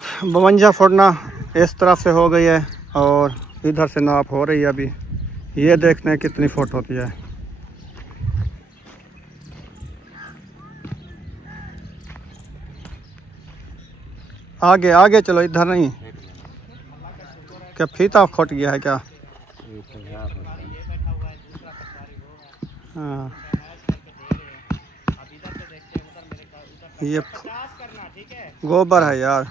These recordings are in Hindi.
52 फुट ना इस तरफ से हो गई है और इधर से नाप हो रही है। अभी ये देखते हैं कितनी फुट होती है। आगे आगे चलो, इधर नहीं। क्या फीता खुट गया है क्या? हाँ, ये गोबर है यार।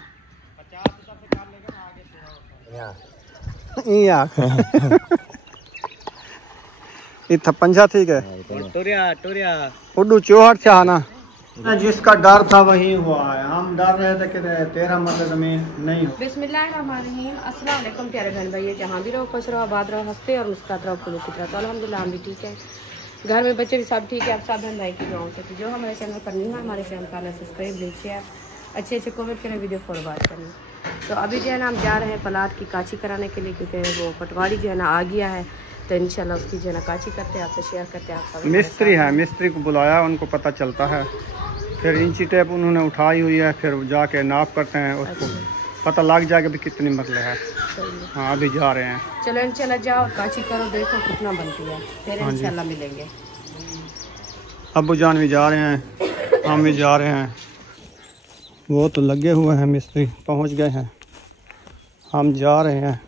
इतना पंजा ठीक है। उड्डू चौहट से आना। जिसका डर था वही हुआ है। हम डर रहे थे कि 13 मतलब जमीन नहीं हो। बिस्मिल्लाहिर्रहमानिर्रहीम। अस्सलाम वालेकुम प्यारे बहन भाई, जहाँ भी रहो खुश रहो, आबाद रहो, हंसते और मुस्कुराते रहो, फूलों की तरह। तो अल्हम्दुलिल्लाह हम भी ठीक है, घर में बच्चे भी सब ठीक है। आप सब बहन भाई की दुआओं से जो हमारे चैनल पर नहीं है, हमारे चैनल का सब्सक्राइब, लाइक, शेयर, अच्छे कमेंट करें, वीडियो फॉरवर्ड करें। तो अभी जो है ना हम जा रहे हैं पलाट की काची कराने के लिए, क्योंकि वो पटवारी जो है ना आ गया है। तो इंशाल्लाह उसकी जो है ना काची करते हैं, आपसे शेयर करते हैं। आप सब मिस्त्री है, मिस्त्री को बुलाया, उनको पता चलता है। फिर इंची टेप उन्होंने उठाई हुई है, फिर जाके नाप करते हैं, उसको पता लग जाएगा भी कितनी मरले है। हाँ अभी जा रहे हैं। चलो इंशाल्लाह जाओ काची करो, देखो कितना बनती है, फिर इंशाल्लाह मिलेंगे। अब्बू जान भी जा रहे हैं, हम भी जा रहे हैं। वो तो लगे हुए हैं, मिस्त्री पहुंच गए हैं, हम जा रहे हैं।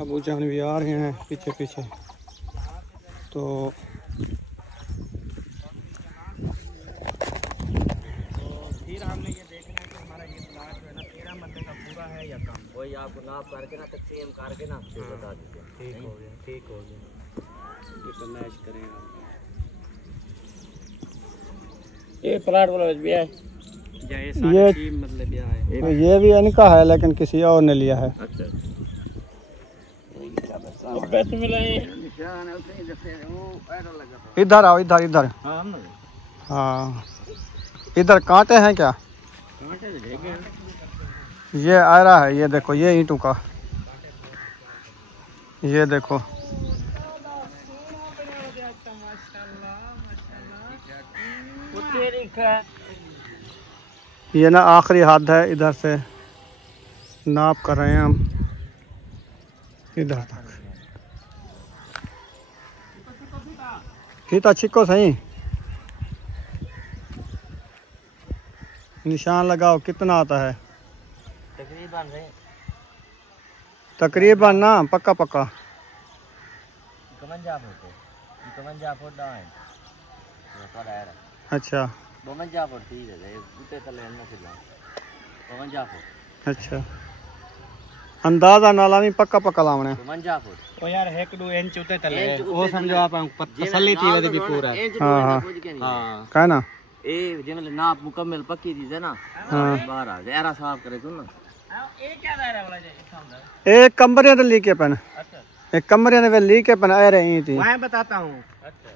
अब्बू जान भी आ रहे हैं पीछे पीछे। तो फिर हमने ये देखना है कि हमारा ये प्लाट जो है ना 13 मरले का पूरा है या कम। वही आपको नाप करके ना तकसीम करके ना बता दीजिए। ठीक हो गया, ठीक हो गया। ये तो मैच करें आप। ये प्लाट वाला भी है, ये मतलब भी है। ये भी इनका है लेकिन किसी और ने लिया है। अच्छा पैसे मिले। इधर आओ, इधर इधर। हाँ इधर कांटे हैं क्या? ये आयरा है, ये देखो, ये ईंटों का, ये देखो। ये ना आखिरी हद है, इधर से नाप कर रहे हैं हम इधर तक। फीता छिको सही, निशान लगाओ, कितना आता है? तकरीबन ना पक्का पक्का 51 फुट। 51 फुट है। अच्छा 52 फुट ठीक है, ऊपर तले ना चला 52 फुट। अच्छा अंदाजा नाला नहीं, पक्का पक्का लावने 52 फुट। ओ यार 1-2 इंच ऊपर तले वो समझो आप तसल्ली थी वदे भी पूरा। हां हां हां का ना ए जे मतलब नाप मुकम्मल पक्की दी है ना। हां बाहर आ जरा साफ करे तू ना। ये क्या दायरा वाला जे एक कमरे दे लीके पन। अच्छा एक कमरे दे लीके पन आ रही थी। मैं बताता हूं। अच्छा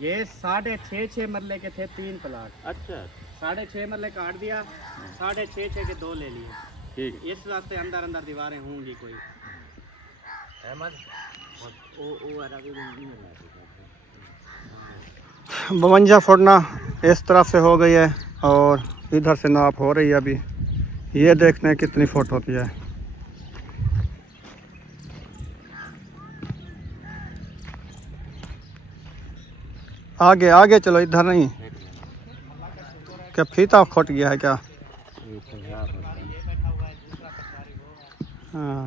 ये 6.5 मरले के थे 3 प्लाट। अच्छा 6.5 मरले काट दिया, 6.5 के 2 ले लिए। ठीक, इस रास्ते अंदर अंदर दीवारें होंगी कोई। अहमद ओ वाला भी नहीं है। 52 फुट ना इस तरफ से हो गई है और इधर से नाप हो रही है। अभी ये देखते हैं कितनी फुट होती है। आगे आगे चलो, इधर नहीं। क्या फीता खुट गया है क्या? हाँ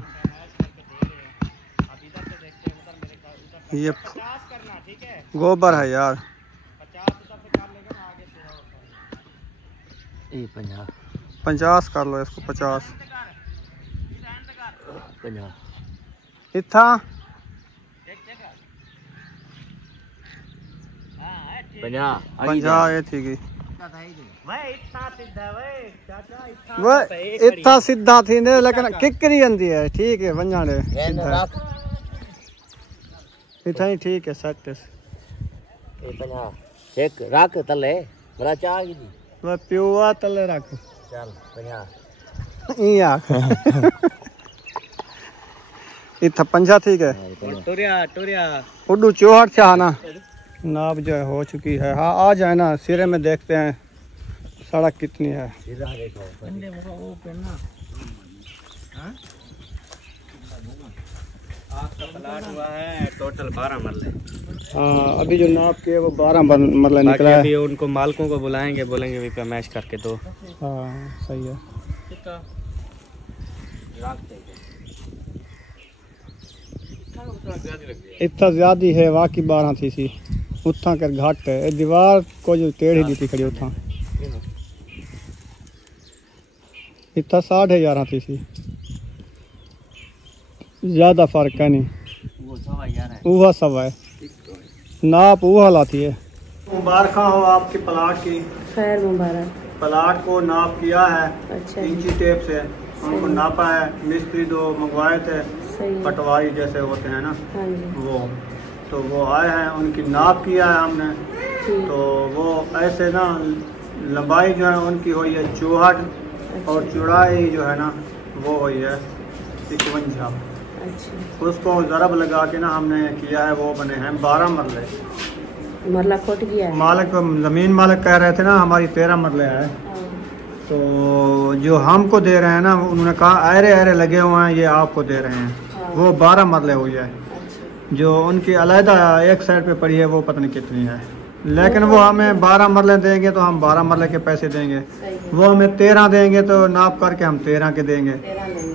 ये गोबर है यार। 50 कर लो इसको, 50 इतना 50 ये थी गई। वह इतना सीधा थी ने, लेकिन किकरी आंदी है। ठीक है वंजाने इतना ही ठीक है। सेट ए 50 एक रख तले बड़ा चाह की दी मैं प्योआ तले रख। चल 50 ई आख इतना 50 ठीक है। टोरिया उड्डू चौहट से आना। नाप जो है हो चुकी है। हाँ आ जाए ना, सिरे में देखते हैं सड़क कितनी है? आपका प्लाट हुआ है टोटल 12 मरले। हाँ, अभी जो नाप किए वो 12 मरला निकला है। अभी उनको मालकों को बुलाएंगे, बोलेंगे भी पैमाइश करके दो। हाँ सही है। इतना ज्यादा है वाकई 12 थी सी उतना कर घाट है दीवार को जो टेढ़ी दी थी खड़ी उतना इतना 11.5 थी सी ज्यादा फर्क है नहीं वह सब है नाप वह लाती है। मुबारक हो आपके प्लाट की। खैर मुबारक। प्लाट को नाप किया है। अच्छा। इंची टेप से उनको नापा है। मिस्त्री 2 मंगवाए थे पटवारी जैसे होते हैं ना वो, तो वो आए हैं उनकी नाप किया है हमने। तो वो ऐसे ना लंबाई जो है उनकी हुई है 64 और चौड़ाई जो है ना वो हुई है 51। उसको ज़रब लगा के ना हमने किया है, वो बने हैं 12 मरले। मरला खोट गया है। मालिक ज़मीन मालिक कह रहे थे ना हमारी 13 मरले है। तो जो हमको दे रहे हैं ना उन्होंने कहा अरे अरे लगे हुए हैं ये आपको दे रहे हैं। वो 12 मरले हुई है। जो उनकी अलहदा एक साइड पे पड़ी है वो पता नहीं कितनी है, लेकिन वो हमें 12 मरले देंगे तो हम 12 मरले के पैसे देंगे। वो हमें 13 देंगे तो नाप करके हम 13 के देंगे।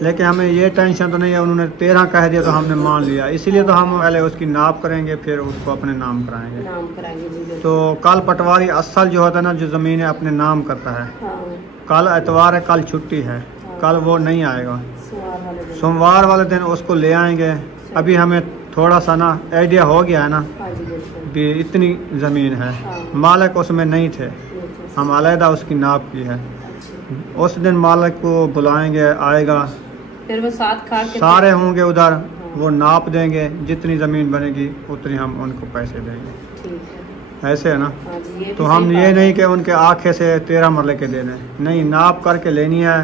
लेकिन हमें ये टेंशन तो नहीं है, उन्होंने 13 कह दिया तो हमने मान लिया। इसीलिए तो हम पहले उसकी नाप करेंगे फिर उसको अपने नाम कराएंगे। तो कल पटवारी असल जो होता है ना जो ज़मीन है अपने नाम करता है। कल एतवार है, कल छुट्टी है, कल वो नहीं आएगा। सोमवार वाले दिन उसको ले आएंगे। अभी हमें थोड़ा सा ना आइडिया हो गया है ना कि इतनी ज़मीन है, मालिक उसमें नहीं थे, हम अलहदा उसकी नाप की है। उस दिन मालिक को बुलाएंगे, आएगा, फिर वो साथ खा के सारे होंगे उधर, वो नाप देंगे, जितनी ज़मीन बनेगी उतनी हम उनको पैसे देंगे। ऐसे है ना। तो हम ये नहीं कि उनके आँखें से 13 मरले के देने, नहीं, नाप करके लेनी है।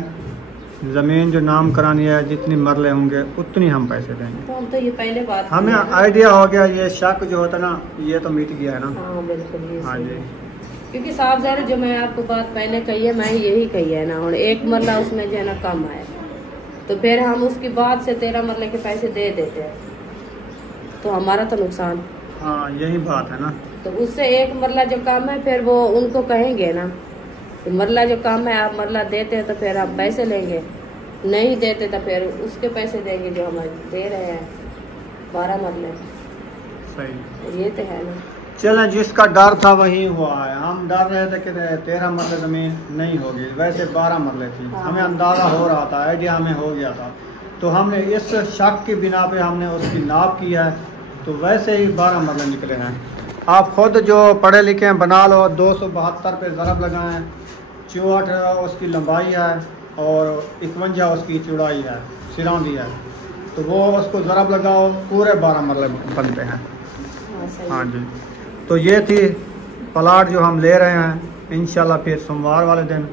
ज़मीन जो नाम करानी है जितनी मरले होंगे उतनी हम पैसे देंगे। तो हम तो ये पहले बात हमें आइडिया हो गया, ये शक जो होता ना ये तो मिट गया है ना। हाँ बिल्कुल। हाँ जी, क्योंकि साफ ज़ाहिर जो मैं आपको बात पहले कही है मैं यही कही है ना, और एक मरला उसमें जो है ना कम आया तो फिर हम उसकी बाद से 13 मरले के पैसे दे देते हैं तो हमारा तो नुकसान। हाँ यही बात है ना। तो उससे एक मरला जो कम है फिर वो उनको कहेंगे ना तो मरला जो कम है आप मरला देते हैं तो फिर आप पैसे लेंगे, नहीं देते तो फिर उसके पैसे देंगे जो हमारे दे रहे हैं 12 मरले। सही, ये तो है ना। चलें, जिसका डर था वही हुआ है। हम डर रहे थे कि 13 मरले ज़मीन नहीं होगी, वैसे 12 मरले थी। हमें अंदाज़ा हो रहा था, आइडिया हमें हो गया था, तो हमने इस शक की बिना पे हमने उसकी नाप की है तो वैसे ही 12 मरले निकले हैं। आप खुद जो पढ़े लिखे हैं बना लो। 272 पे ज़रब लगाएं, 64 उसकी लंबाई है और 51 उसकी चौड़ाई है, सिरांदी है, तो वो उसको ज़रब लगाओ, पूरे 12 मरले बनते हैं। हाँ जी, तो ये थी प्लाट जो हम ले रहे हैं। इंशाल्लाह फिर सोमवार वाले दिन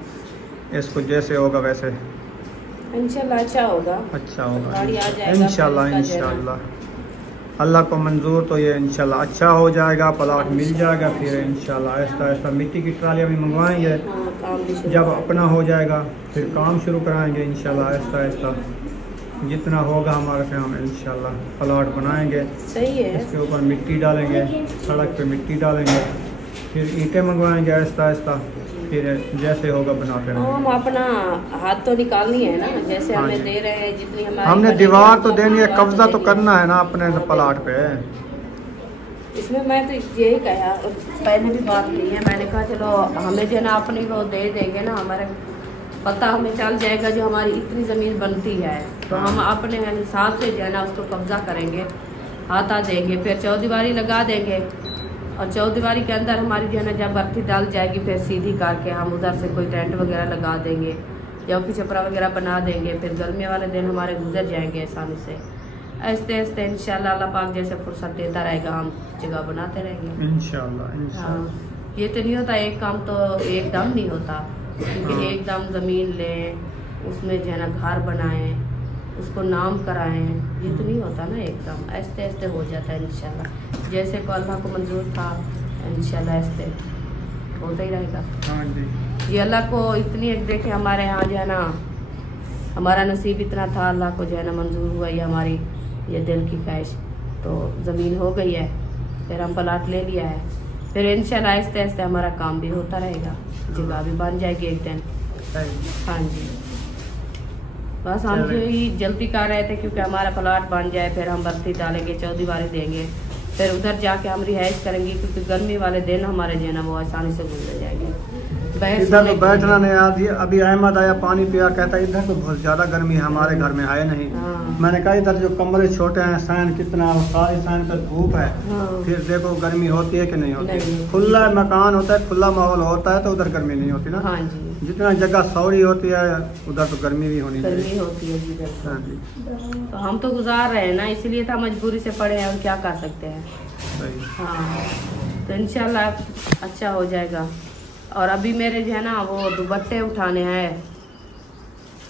इसको जैसे होगा वैसे इंशाल्लाह अच्छा होगा। अच्छा होगा गाड़ी आ जाएगा इंशाल्लाह। इंशाल्लाह अल्लाह को मंजूर तो ये इंशाल्लाह अच्छा हो जाएगा, प्लाट मिल जाएगा। फिर इंशाल्लाह आहिस्ता आहिस्ता मिट्टी की ट्रालियाँ भी मंगवाएंगे। जब अपना हो जाएगा फिर काम शुरू कराएंगे इंशाल्लाह आहिस्ता आहिस्ता। जितना होगा हमारे से हम इंशाल्लाह प्लाट बनाएंगे। सही है। इसके ऊपर मिट्टी डालेंगे, सड़क पे मिट्टी डालेंगे, फिर ईंटें मंगवाएंगे आहिस्ता आहिस्ता, फिर जैसे होगा बनाते रहेंगे। हम अपना हाथ तो निकालनी है ना, जैसे हमें दे रहे हैं जितनी हमारी हमने दीवार तो देनी है, कब्जा तो करना है ना अपने प्लाट पे। इसमें मैं तो यही कहा, पहले भी बात की है, मैंने कहा चलो हमें जो है ना अपनी वो दे देंगे ना, हमारे पता हमें चल जाएगा जो हमारी इतनी ज़मीन बनती है तो हम अपने हिसाब से जो है ना उसको कब्जा करेंगे, हाथा देंगे, फिर चौदीवारी लगा देंगे और चौदीवारी के अंदर हमारी जो है ना जब बर्फी डाल जाएगी फिर सीधी करके हम उधर से कोई टेंट वगैरह लगा देंगे, चौकी छपरा वगैरह बना देंगे। फिर गर्मी वाले दिन हमारे गुजर जाएंगे आसानी से। आहिस्ते आहिस्ते इंशाल्लाह अल्लाह पाक जैसे फुर्सत देता रहेगा हम जगह बनाते रहेंगे इंशाल्लाह। हाँ, ये तो नहीं होता, एक काम तो एकदम नहीं होता, क्योंकि एकदम ज़मीन लें, उसमें जो है ना घर बनाएं, उसको नाम कराएं, ये तो नहीं होता ना एकदम। आहिस्ते आहिस्ते हो जाता है इंशाल्लाह, जैसे को अल्लाह को मंजूर था इंशाल्लाह आहिस्ते होता ही रहेगा। हाँ जी। ये अल्लाह को इतनी एक देखे हमारे यहाँ जो है ना, हमारा नसीब इतना था, अल्लाह को जो है ना मंजूर हुआ ये हमारी ये दिल की ख्वाहिश। तो ज़मीन हो गई है, फिर हम प्लाट ले लिया है, फिर इंशाल्लाह आहिस्ते आहिस्ते हमारा काम भी होता रहेगा, जगह भी बन जाएगी एक दिन। हाँ जी, बस हम जो ही जल्दी कर रहे थे क्योंकि हमारा प्लाट बन जाए, फिर हम बस्ती डालेंगे, चौदीवारी देंगे, फिर उधर जाके हम रिहाइश करेंगे क्योंकि गर्मी वाले दिन हमारे जो है ना वो आसानी से गुजर जाएंगे। इधर तो बैठना नहीं आती। अभी अहमद आया पानी पिया, कहता है इधर तो बहुत ज्यादा गर्मी है, हमारे घर में है नहीं। हाँ। मैंने कहा इधर जो कमरे छोटे हैं, फैन कितना, सारी फैन पर धूप है। हाँ। फिर देखो गर्मी होती है कि नहीं होती। नहीं। खुला मकान होता है, खुला माहौल होता है तो उधर गर्मी नहीं होती ना। हाँ जी, जितना जगह सौड़ी होती है उधर तो गर्मी भी होनी चाहिए। गर्मी होती है जी। हाँ जी, तो हम तो गुजार रहे हैं ना, इसलिए तो मजबूरी से पड़े हैं, और क्या कर सकते हैं। सही। हाँ, तो इंशाल्लाह अच्छा हो जाएगा। और अभी मेरे जो है ना वो दुपट्टे उठाने हैं।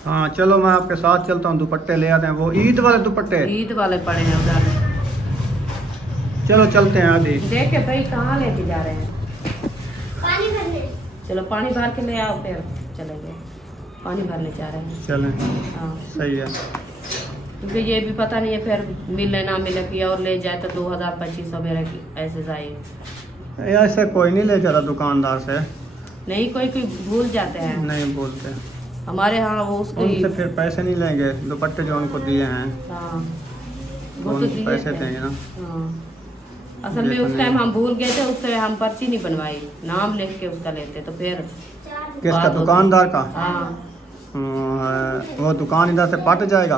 हाँ चलो मैं आपके साथ चलता हूँ, दुपट्टे ले आते हैं, वो ईद वाले दुपट्टे। ईद वाले पड़े हैं उधर। चलो चलते हैं अभी। देखे भाई कहाँ लेके जा रहे हैं? पानी भरने। चलो पानी भर के ले आओ, फिर चलेंगे। पानी भरने जा रहे हैं। चलें, हाँ, सही है। क्योंकि ये भी पता नहीं है फिर मिले ना मिले, कि और ले जाए तो 2000-2500 मेरे ऐसे जाए। ऐसे कोई नहीं ले जाता दुकानदार से। नहीं, कोई कोई भूल जाते हैं। नहीं बोलते, हमारे यहाँ वो उसको उनसे फिर पैसे नहीं लेंगे। दुपट्टे जो उनको दिए हैं हाँ, वो वो तो उनको दिए पैसे थे। देंगे ना। हाँ, असल में उस टाइम हम भूल गए थे, उससे हम पर्ची नहीं बनवाई, नाम लिख के उसका लेते तो फिर किसका? बात होती। दुकानदार का। हाँ, वो दुकान इधर से पट जाएगा।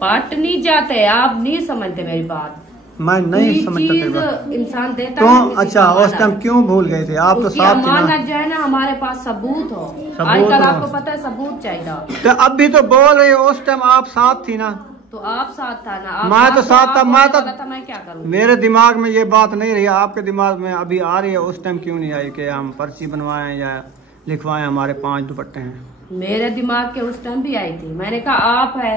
पाट नहीं जाते, आप नहीं समझते मेरी बात। मैं नहीं कोई समझता तेरी चीज बात। इंसान देता क्यों? है किसी अच्छा, को उस टाइम अमानत। क्यों भूल गए थे? आप तो उसकी साथ थी ना। अमानत जो है ना हमारे पास सबूत हो। सबूत आजकल हो। आपको पता है सबूत चाहिए। तो अब भी तो बोल रही हो, उस टाइम आप साथ थी ना। तो आप साथ था ना। आप मैं तो साथ था, मैं तो था, मैं क्या करूँ? मेरे दिमाग में ये बात नहीं रही, आपके दिमाग में अभी आ रही है। उस टाइम क्यों नहीं आई कि हम पर्ची बनवाएं या लिखवाएं, हमारे 5 दुपट्टे हैं। मेरे दिमाग के उस टाइम भी आई थी, मैंने कहा आप है,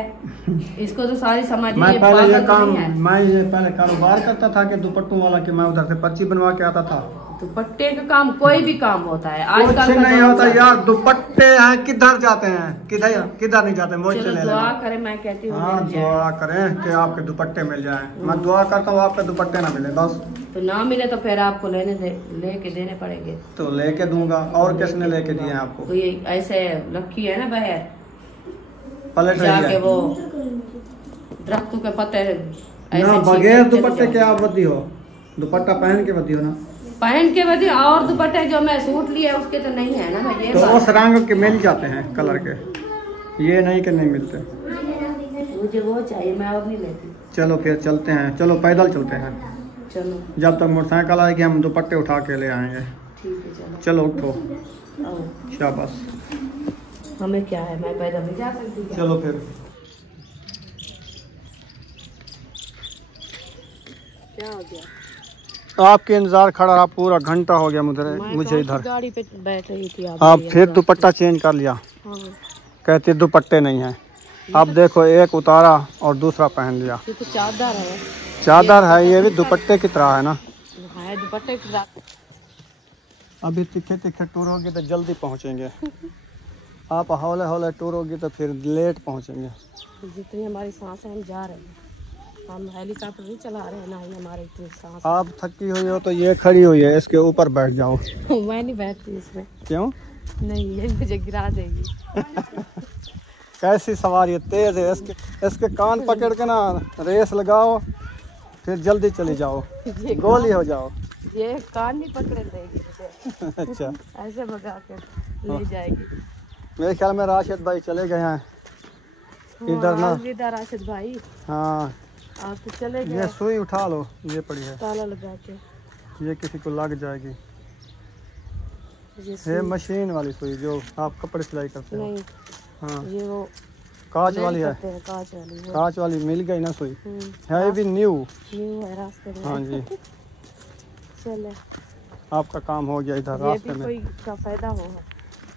इसको तो सारी समाज मैं पहले ये काम, नहीं है। मैं ये पहले कारोबार करता था कि दुपट्टों वाला, कि मैं उधर से पर्ची बनवा के आता था। दुपट्टे का काम कोई भी काम होता है कुछ आजकल नहीं होता यार। दुपट्टे हैं, किधर जाते हैं? किधर किधर नहीं जाते। मुझसे चलो ले दुआ लेना। करें, मैं कहती हूँ हाँ, मिल जाए। दुआ करें कि आपके दुपट्टे मिल जाएं। मैं दुआ करता हूँ आपके दुपट्टे ना मिले बस। तो ना मिले तो फिर आपको लेके देने पड़ेंगे। तो लेके दूंगा। और किसने लेके दिए हैं आपको? कोई ऐसे रखी है ना बाहर, पलट रही जाके है वो दरख्तों के पत्ते ऐसे ना। छींटे बगैर चले दुपट्टे जाओ। के आप बदी हो, दुपट्टा पहन के बदी हो ना। पहन के बदी, और दुपट्टे जो मैं सूट लिया उसके तो नहीं है ना। ये तो बात उस रंग के मिल जाते हैं कलर के, ये नहीं कि नहीं मिलते। मुझे वो चाहिए, मैं और नहीं लेती। चलो फिर चलते हैं, चलो पैदल चलते हैं। चलो जब तक मोटरसाइकिल आएगी हम दुपट्टे उठा के ले आएंगे। ठीक है, चलो चलो उठो, आओ। शाबाश। हमें क्या है, मैं पैदल नहीं जा सकती क्या? चलो फिर। क्या हो गया? आपके इंतजार खड़ा रहा पूरा घंटा हो गया मुझे मैं इधर। गाड़ी पे बैठ रही थी। आप फिर दुपट्टा चेंज कर लिया। हाँ, कहते दुपट्टे नहीं है। अब देखो, एक उतारा और दूसरा पहन लिया। ये तो चादर है। चादर है, ये भी दुपट्टे की तरह है ना। है दुपट्टे की रात। अभी तीखे तीखे टूरोगे तो जल्दी पहुंचेंगे। आप हौले हौले टूरोगे तो फिर लेट पहुंचेंगे। जितनी हमारी सांस है हम जा रहे हैं। हम हेलीकॉप्टर नहीं चला रहे हैं, ना ही हमारे इतनी सांस। आप थकी हुई हो तो ये खड़ी हुई है, इसके ऊपर बैठ जाओ। मैं नहीं बैठती इसमें। क्यों? नहीं, ये मुझे गिरा देगी। कैसी सवारी है, तेज है। इसके कान पकड़ के ना रेस लगाओ, फिर जल्दी चली जाओ, ये गोली हो जाओ। ये कान नहीं पकड़े देगी मुझे। अच्छा, ऐसे भगा के ले जाएगी। मेरे ख्याल में राशिद भाई चले गए हैं इधर ना। अलविदा राशिद भाई, हाँ, आप तो चले ये गए। सुई उठा लो, ये पड़ी है, ताला लगा के। ये किसी को लग जाएगी। ये ये सुई- मशीन वाली सुई जो आप कपड़े सिलाई करते हो। नहीं, हाँ, ये वो कांच नहीं वाली है। करते हैं, कांच वाली वो। कांच वाली मिल गई ना सुई। हम्म, है भी न्यू। न्यू है रास्ते में। हाँ जी, चले, आपका काम हो गया इधर ये रास्ते भी में। कोई का फायदा हो,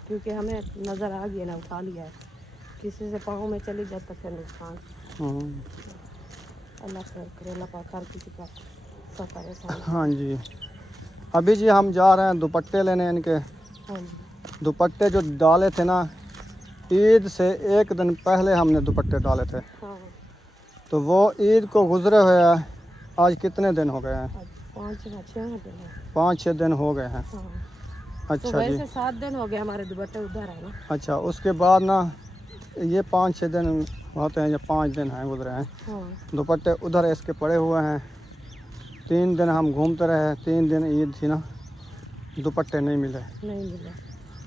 क्योंकि हमें नजर आ गया ना, उठा लिया है। किसी से पाँव में चली जाए तो फिर नुकसान। अल्लाह खैर करे, अल्लाह पाक हर किसी का सफर है। हाँ जी, अभी जी हम जा रहे हैं दुपट्टे लेने इनके। हाँ जी, दुपट्टे जो डाले थे ना, ईद से एक दिन पहले हमने दुपट्टे डाले थे। हाँ। तो वो ईद को गुजरे हुए आज कितने दिन हो गए हैं? 5-6 दिन हो गए हैं। हाँ। अच्छा तो जी। वैसे 7 दिन हो गए हमारे दुपट्टे उधर है ना। अच्छा, उसके बाद ना ये 5-6 दिन होते हैं, या 5 दिन हैं गुजरे हैं। हाँ। दुपट्टे उधर इसके पड़े हुए हैं। 3 दिन हम घूमते रहे, 3 दिन ईद थी ना, दुपट्टे नहीं मिले। नहीं मिला।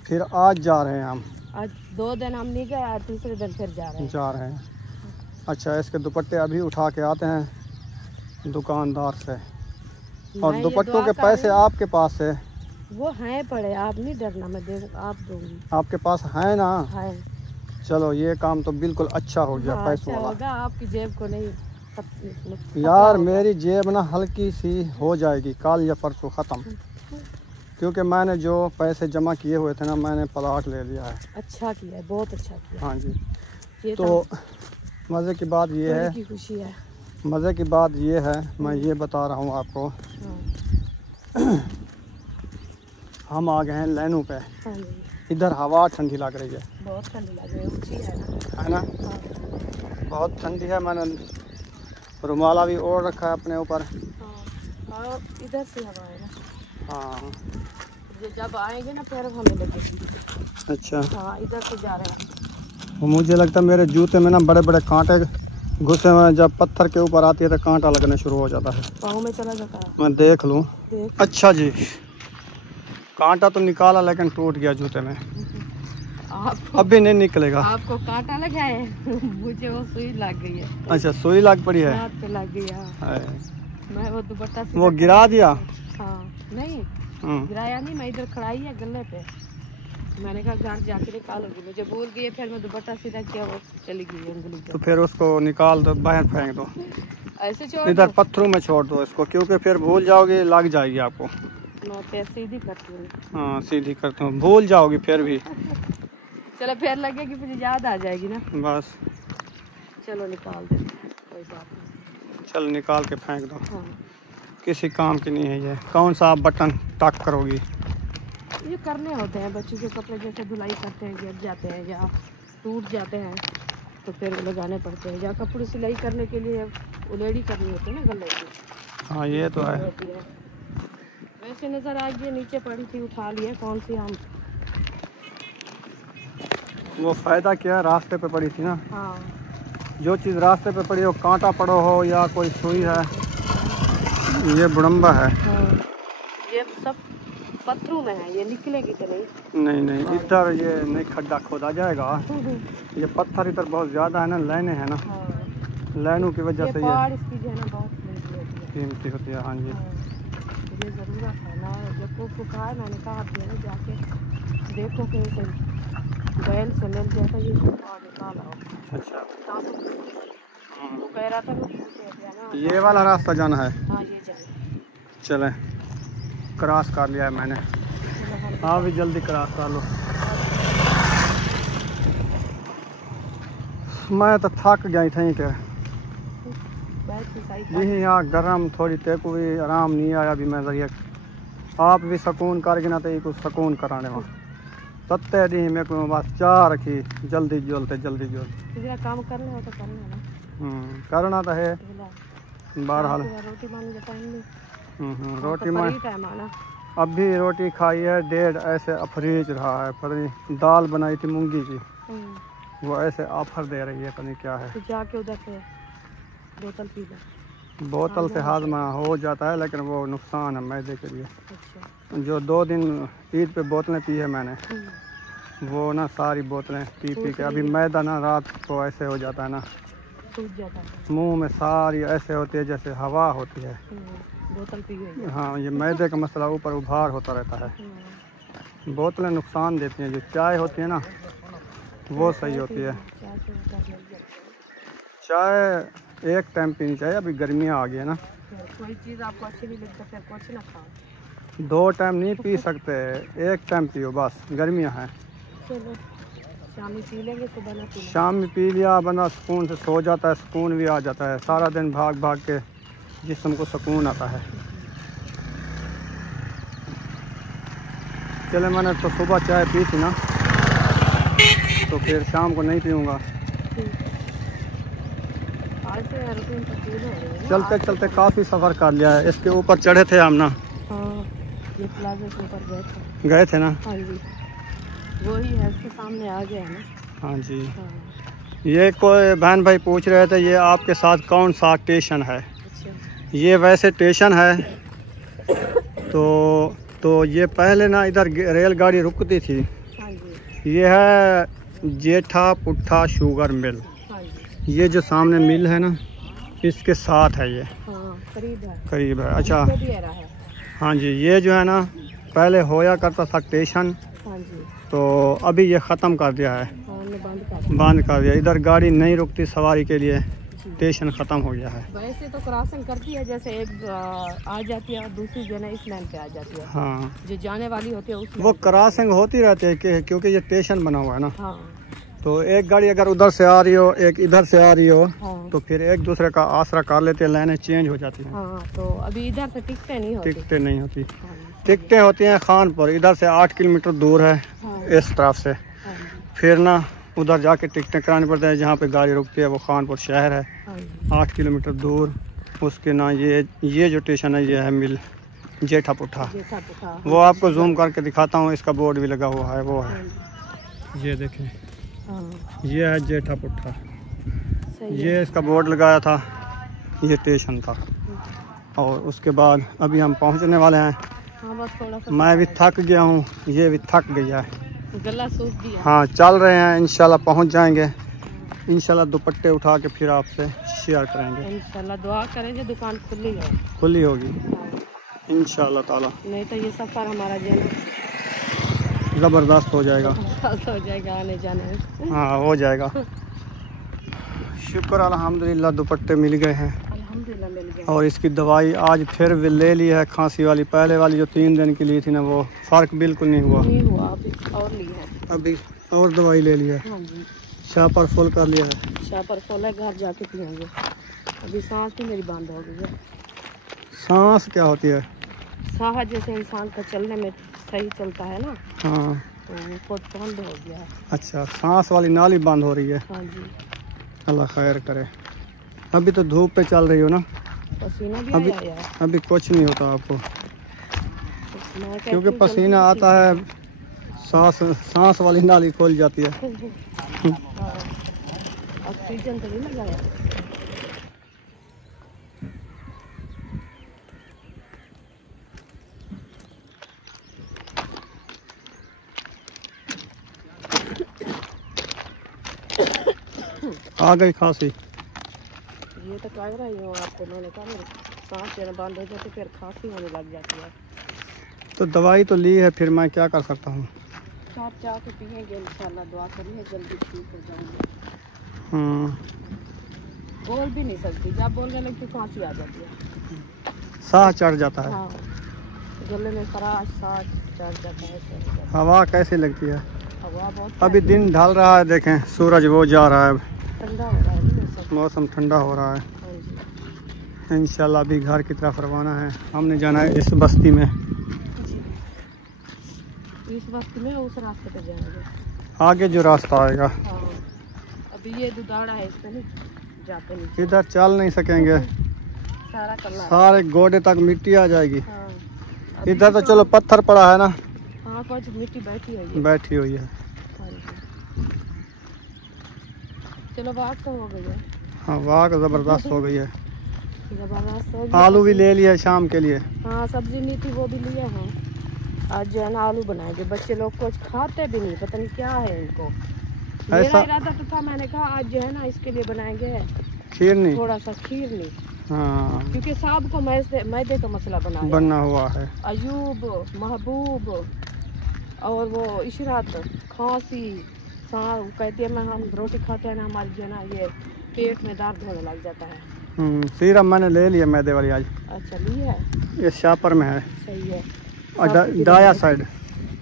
फिर आज जा रहे हैं हम। आज 2 दिन हम नहीं गए, आज तीसरे दिन फिर जा रहे हैं। अच्छा, इसके दुपट्टे अभी उठा के आते हैं दुकानदार से, और मैं ये दुपट्टों दुआ के कर पैसे रही हूँ, आपके पास है? वो हैं पड़े, आप नहीं डरना, मैं दे आप दूंगी। आपके पास है ना? है। चलो, ये काम तो बिल्कुल अच्छा हो गया। हाँ, पैसों अच्छा वाला। होगा, आपकी जेब को नहीं यार, मेरी जेब ना हल्की सी हो जाएगी कल या परसों ख़त्म, क्योंकि मैंने जो पैसे जमा किए हुए थे ना, मैंने प्लाट ले लिया है। अच्छा किया है, बहुत अच्छा किया। हाँ जी। ये तो मज़े की बात ये है, की खुशी है। मज़े की बात ये है, मैं ये बता रहा हूँ आपको, हाँ। हम आ गए हैं लैनू पे। हाँ जी। इधर हवा ठंडी लग रही है। बहुत ठंडी लग रही है, ऊंची है ना। है ना? हाँ। बहुत ठंडी है। मैंने रुमाला भी ओढ़ रखा है अपने ऊपर। हाँ, और इधर से हवा है ना। हाँ। ये जब आएंगे ना फिर हमें लगेगी। अच्छा। हाँ, इधर से जा रहे हैं। मुझे लगता है मेरे जूते में ना बड़े बड़े कांटे घुसे हुए हैं। जब पत्थर के ऊपर आती है तो कांटा लगने शुरू हो जाता है। पाँव में चला जाता है। मैं देख लूँ। देख। अच्छा जी, कांटा तो निकाला लेकिन टूट गया जूते में। आपको अभी नहीं निकलेगा। आपको कांटा लगा है। मुझे वो सुई लग गई है। अच्छा, सुई लग पड़ी है। हाथ पे लग गई है। है। मैं वो दुपट्टा से वो गिरा दिया? हाँ। नहीं गिराया नहीं, मैं इधर खड़ाई है गले पे। मैंने कहा घर जाके निकालूंगी, मुझे भूल गई, फिर मैं दुपट्टा सीधा किया, वो चली गई उंगली तो फिर उसको निकाल दो, बाहर फेंक दो। ऐसे छोड़ इधर दो। पत्थरों में छोड़ दो इसको, क्योंकि फिर भूल जाओगे, लग जाएगी आपको। मैं पैर सीधी करती हूँ। हाँ, सीधी करता हूँ, भूल जाओगी फिर भी। चलो, फिर लगेगी, मुझे याद आ जाएगी ना। बस। चलो निकाल दे, कोई बात नहीं। चल, निकाल के फेंक दो। हाँ। किसी काम की नहीं है ये। कौन सा आप बटन टक करोगी? ये करने होते हैं, बच्चों के कपड़े जैसे धुलाई करते हैं, गिर जाते हैं या टूट जाते हैं तो फिर वो लगाने पड़ते हैं, या कपड़े सिलाई करने के लिए उलेड़ी करनी होती है ना गले की। हाँ, ये तो है। वैसे नजर आ गई, नीचे पड़ी थी, उठा लिया। कौन सी हम? वो फ़ायदा क्या है, रास्ते पे पड़ी थी ना। हाँ। जो चीज़ रास्ते पे पड़ी हो, कांटा पड़ो हो या कोई सुई है, ये बुड़म्बा है। हाँ। ये सब पत्थरों में है, ये निकलेगी तो नहीं। नहीं नहीं, इधर ये नहीं, खड्डा खोदा जाएगा। ये पत्थर इधर बहुत ज़्यादा है ना, लाइनें हैं ना। हाँ। लाइनों की वजह से ये पहाड़ इसकी जो है ना बहुत कीमती होती है। कीमती होती है। हाँ जी। हाँ। ये ज़रूरत है ना, जब को कहा है, मैंने कहा आप ना जाके देखो कहीं से बैल से मिल जाता, ये और निकाल आओ। अच्छा। वो कह रहा था ना, ये वाला रास्ता जाना है। हाँ ये जाए। चलें, क्रॉस कर लिया है मैंने। हाँ, भी जल्दी क्रॉस कर लो। मैं तो थक गई थी के यही यहाँ गरम थोड़ी तेको भी आराम नहीं आया। भी मैं जरिए आप भी सुकून कर ना तो कुछ सुकून कराने वहाँ सत्ते दी मेरे को बस चाह रखी जल्दी जोलते काम करना हो तो करना ना। करना तो है बहरहाल। रोटी मानी का टाइम नहीं। रोटी तो में टाइम आना। अभी रोटी खाई है, 1:30 ऐसे अफरीज रहा है। पता नहीं दाल बनाई थी मूंगी की, वो ऐसे ऑफर दे रही है, पता नहीं क्या है। तो जाके उधर से बोतल पी ले। बोतल से हाजमा हो जाता है, लेकिन वो नुकसान है मैदे के लिए। अच्छा। जो 2 दिन ईद पे बोतलें पी है मैंने, वो ना सारी बोतलें पी के अभी मैदा ना रात को ऐसे हो जाता है ना, टूट जाता है मुंह में सारी ऐसे होती है जैसे हवा होती है। बोतल पी गई। हाँ, ये मैदे का मसला ऊपर उभार होता रहता है। बोतलें नुकसान देती हैं। जो चाय होती है ना, वो सही होती है। चाय एक टाइम पीनी चाहिए। अभी गर्मियाँ आ गई है ना। कोई चीज़ आपको अच्छी नहीं लगती फिर कुछ ना खाओ। 2 टाइम नहीं पी सकते, एक टाइम पियो बस। गर्मियाँ हैं। चलो शाम में पी लेंगे, सुबह ना पी। शाम में पी लिया, बंदा सुकून से सो जाता है, सुकून भी आ जाता है। सारा दिन भाग भाग के जिस्म को सुकून आता है। चले मैंने तो सुबह चाय पी थी ना, तो फिर शाम को नहीं पीऊँगा। चलते चलते काफ़ी सफ़र कर लिया है। इसके ऊपर चढ़े थे हम ना। हाँ, ये प्लाजा के ऊपर गए थे ना। हाँ जी, वही है, इसके सामने आ गया है ना। हाँ जी। हाँ। ये कोई बहन भाई पूछ रहे थे ये आपके साथ कौन सा स्टेशन है। अच्छा। ये वैसे स्टेशन है तो ये पहले ना इधर रेलगाड़ी रुकती थी। हाँ जी। ये है जेठा पुट्ठा शुगर मिल। हाँ जी। ये जो सामने मिल है ना, इसके साथ है ये। हाँ, करीब है। अच्छा। भी आ रहा है। हाँ जी, ये जो है ना पहले होया करता था स्टेशन, हाँ जी। तो अभी ये ख़त्म कर दिया है। हाँ, बंद कर दिया। इधर गाड़ी नहीं रुकती सवारी के लिए, स्टेशन ख़त्म हो गया है। वैसे तो क्रॉसिंग करती है, जैसे एक आ जाती है और दूसरी जो है इस लाइन पे आ जाती है। हाँ, जो जाने वाली होती है उस वो क्रॉसिंग होती रहती है क्योंकि ये स्टेशन बना हुआ है ना। हाँ। तो एक गाड़ी अगर उधर से आ रही हो, एक इधर से आ रही हो, हाँ। तो फिर एक दूसरे का आसरा कर लेते हैं, लाइनें चेंज हो जाती हैं। हाँ, तो अभी इधर से टिकटें नहीं होती। टिकटें नहीं होती। हाँ, टिकटें होती हैं खानपुर, इधर से 8 किलोमीटर दूर है। हाँ। इस तरफ से हाँ, फिर ना उधर जाके टिकटें करानी पड़ती है। जहाँ पे गाड़ी रुकती है वो खानपुर शहर है, हाँ। 8 किलोमीटर दूर। उसके ना ये जो स्टेशन है ये है मिल जेठा पुट्ठा। वो आपको जूम करके दिखाता हूँ, इसका बोर्ड भी लगा हुआ है, वो है ये देखें। हाँ। ये है जेठा पुट्ठा, सही ये इसका बोर्ड लगाया था, ये स्टेशन था। और उसके बाद अभी हम पहुंचने वाले हैं। हाँ, बस थोड़ा सा। मैं भी थक गया हूँ, ये भी थक गया है। गला सूख गया। हाँ, चल रहे हैं, इंशाल्लाह पहुंच जाएंगे। इंशाल्लाह दुपट्टे उठा के फिर आपसे शेयर करेंगे। इंशाल्लाह दुआ करेंगे, दुकान खुली है, खुली होगी इंशाल्लाह ताला। नहीं तो ये सफ़र हमारा जो है ज़बरदस्त हो जाएगा। हो जाएगा आने जाने में। हाँ, हो जाएगा। शुक्र अल्हम्दुलिल्लाह दुपट्टे मिल गए हैं। अल्हम्दुलिल्लाह मिल गया। और इसकी दवाई आज फिर ले ली है, खांसी वाली। पहले वाली जो 3 दिन की ली थी ना, वो फ़र्क बिल्कुल नहीं हुआ। नहीं हुआ, अभी और ली है। अभी और दवाई ले ली है, हाँ जी। शापर फुल कर लिया है। शापर फुल है, घर जाके पियेंगे। अभी सांस भी मेरी बंद हो गई है। सांस क्या होती है? साह जैसे इंसान का चलने में सही चलता है ना, हाँ। तो वो खुद बंद हो गया है। अच्छा, सांस वाली नाली बंद हो रही है। हाँ जी। अल्लाह खैर करे। अभी तो धूप पे चल रही हो ना, पसीना भी अभी आया है। अभी कुछ नहीं होता आपको, मैं कहती क्योंकि हूँ पसीना आता है, सांस वाली नाली खोल जाती है। हाँ, ऑक्सीजन तो नहीं लगाया। आ गई खांसी। ये तो कह रही हूँ आपको, मैंने कहा मेरी सांस लेना बंद हो जाती फिर खांसी होने लग जाती है। तो दवाई तो ली है, फिर मैं क्या कर सकता हूँ। आप चाह के पिएंगे, इंशाल्लाह दुआ करिए जल्दी ठीक हो जाएंगे। हाँ, बोल भी नहीं सकती, जब बोलने लगती खांसी आ जाती है, साह चढ़ जाता है। हाँ, गले में खराश, सांस चढ़ जाता है। हवा कैसी लगती है? हवा बहुत अभी दिन ढल रहा है, देखें सूरज वो जा रहा है, ठंडा हो रहा है मौसम। मौसम ठंडा हो रहा है। हाँ जी। इंशाल्लाह अभी घर की तरफ रवाना है। हमने जाना है इस बस्ती में, इस वक्त में उस रास्ते पर जाएंगे। आगे जो रास्ता आएगा। हाँ, अभी ये दुदाड़ा है, इस पे नहीं जाते नीचे, इधर चल नहीं सकेंगे, सारा कल्ला है। सारे गोडे तक मिट्टी आ जाएगी। हाँ, इधर तो चलो पत्थर पड़ा है ना, हाँ, कुछ मिट्टी बैठी हुई है। बैठी हुई है। हाँ जी। चलो बात तो हो गई है। हाँ, वाह ज़बरदस्त हो गई है। जबरदस्त हो गई। आलू भी ले लिया शाम के लिए। हाँ, सब्जी नहीं थी, वो भी लिए हैं। आज जो है ना आलू बनाएंगे। बच्चे लोग कुछ खाते भी नहीं, पता नहीं क्या है इनको। मेरा इरादा तो था, मैंने कहा आज जो है ना इसके लिए बनाएंगे खीरनी, थोड़ा सा खीरनी। हाँ, क्योंकि साहब को मैदे का मसला बना हुआ है। अयूब, महबूब और वो इशरात खांसी, कहती है मैं हम रोटी खाते हैं ना, हमारी जो है ना ये पेट में दर्द होने लग जाता है। सीरम मैंने ले लिया मैदे वाली आज। अच्छा, ली है? ये शापर में है, सही है। दाया साइड।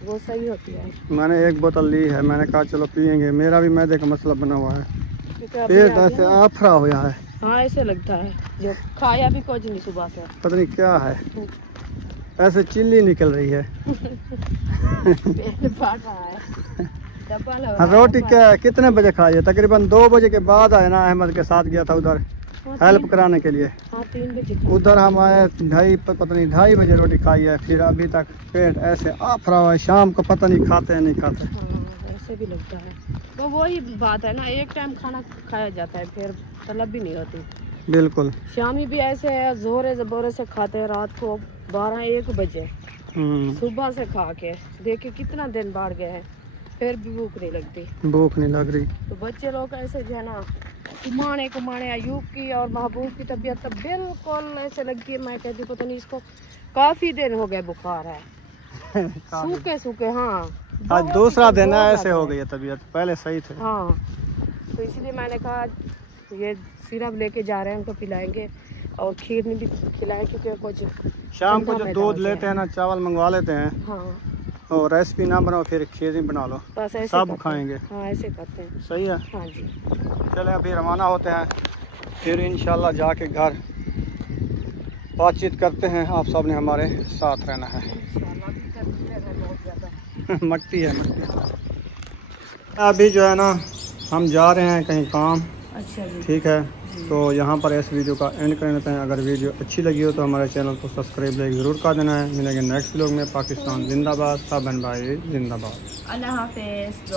वो सही होती है। मैंने 1 बोतल ली है, मैंने कहा चलो पियेंगे। मेरा भी मैदे का मसला बना हुआ है, क्योंकि अभी पेट आ ऐसे गया ना। आफरा हुआ है। हाँ, ऐसे लगता है जो खाया भी कुछ नहीं सुबह से। पता नहीं क्या है। ऐसे चिल्ली निकल रही है। पेट फाट रहा है। डबल हो हाँ, रहा है, रोटी डबल। क्या कितने बजे खाई है? तकरीबन 2 बजे के बाद आए ना, अहमद के साथ गया था उधर हाँ, हेल्प 3 कराने के लिए। हाँ 3 बजे खा। उधर हम आए पता नहीं 2:30 बजे रोटी खाई है। फिर अभी तक पेट ऐसे आफरा हुआ है, शाम को पता नहीं खाते हैं नहीं खाते। हाँ ऐसे भी लगता है। तो वही बात है ना, एक टाइम खाना खाया जाता है फिर तलब भी नहीं होती। बिल्कुल। शामी भी ऐसे है, जोरे जबोरे से खाते हैं रात को 12-1 बजे, सुबह से खा के देखिए कितना दिन बढ़ गया है, फिर भी भूख नहीं लगती। भूख नहीं लग रही। तो बच्चे लोग ऐसे जो है ना, कुमाने अयूब की और महबूब की तबीयत तो बिल्कुल ऐसे लगती है, मैं कहती पता नहीं इसको काफी दिन हो गए बुखार है। सूखे सूखे। हाँ आज दूसरा दिन है ऐसे हो गई है तबीयत, पहले सही थे। हाँ तो इसलिए मैंने कहा ये सिरप लेके जा रहे हैं, उनको पिलाएंगे और खीर भी खिलाएं, क्योंकि कुछ शाम को जो दूध लेते हैं ना, चावल मंगवा लेते हैं। हाँ और रेसिपी ना बनाओ, फिर खीर ही बना लो, बस ऐसे सब करते हैं। खाएंगे। हाँ ऐसे करते हैं। सही है। हाँ जी। चले अभी रवाना होते हैं, फिर इंशाल्लाह जाके घर बातचीत करते हैं। आप सब ने हमारे साथ रहना है। मट्टी है मट्टी। अभी जो है ना हम जा रहे हैं कहीं काम। अच्छा जी। ठीक है, तो यहाँ पर इस वीडियो का एंड कर देते हैं। अगर वीडियो अच्छी लगी हो तो हमारे चैनल को सब्सक्राइब ज़रूर कर देना है। मिलेंगे नेक्स्ट व्लॉग में। पाकिस्तान जिंदाबाद, साबन भाई जिंदाबाद। अल्लाह हाफिज़।